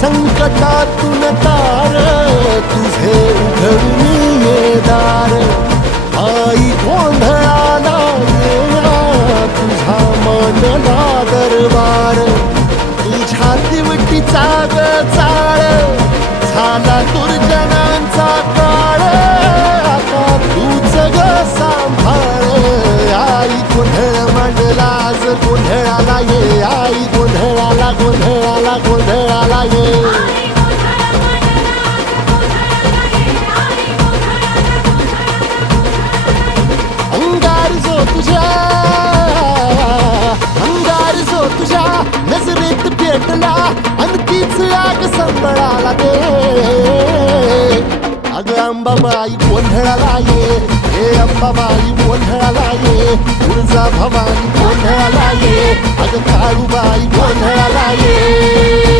संकटातून तार तुझे उघडून ये दार आई गोंधळाला येणार तुझा मनला दरबार तुझ्या दिवटीचा ग चाळ झाला दुर्जनांचा काळ आता तूच ग सांभाळ आई गोंधळ मांडला आज गोंधळाला ये आई गोंधळाला गोंधळाला गोंधळाला ये अंगार जो तुझ्या नजरेत पेटला आणि तीच आग संबळाला दे अगं अंबाबाई गोंधळाला ये हे अंबाबाई गोंधळाला ये तुळजा भवानी गोंधळाला ये अगं काळूबाई गोंधळाला ये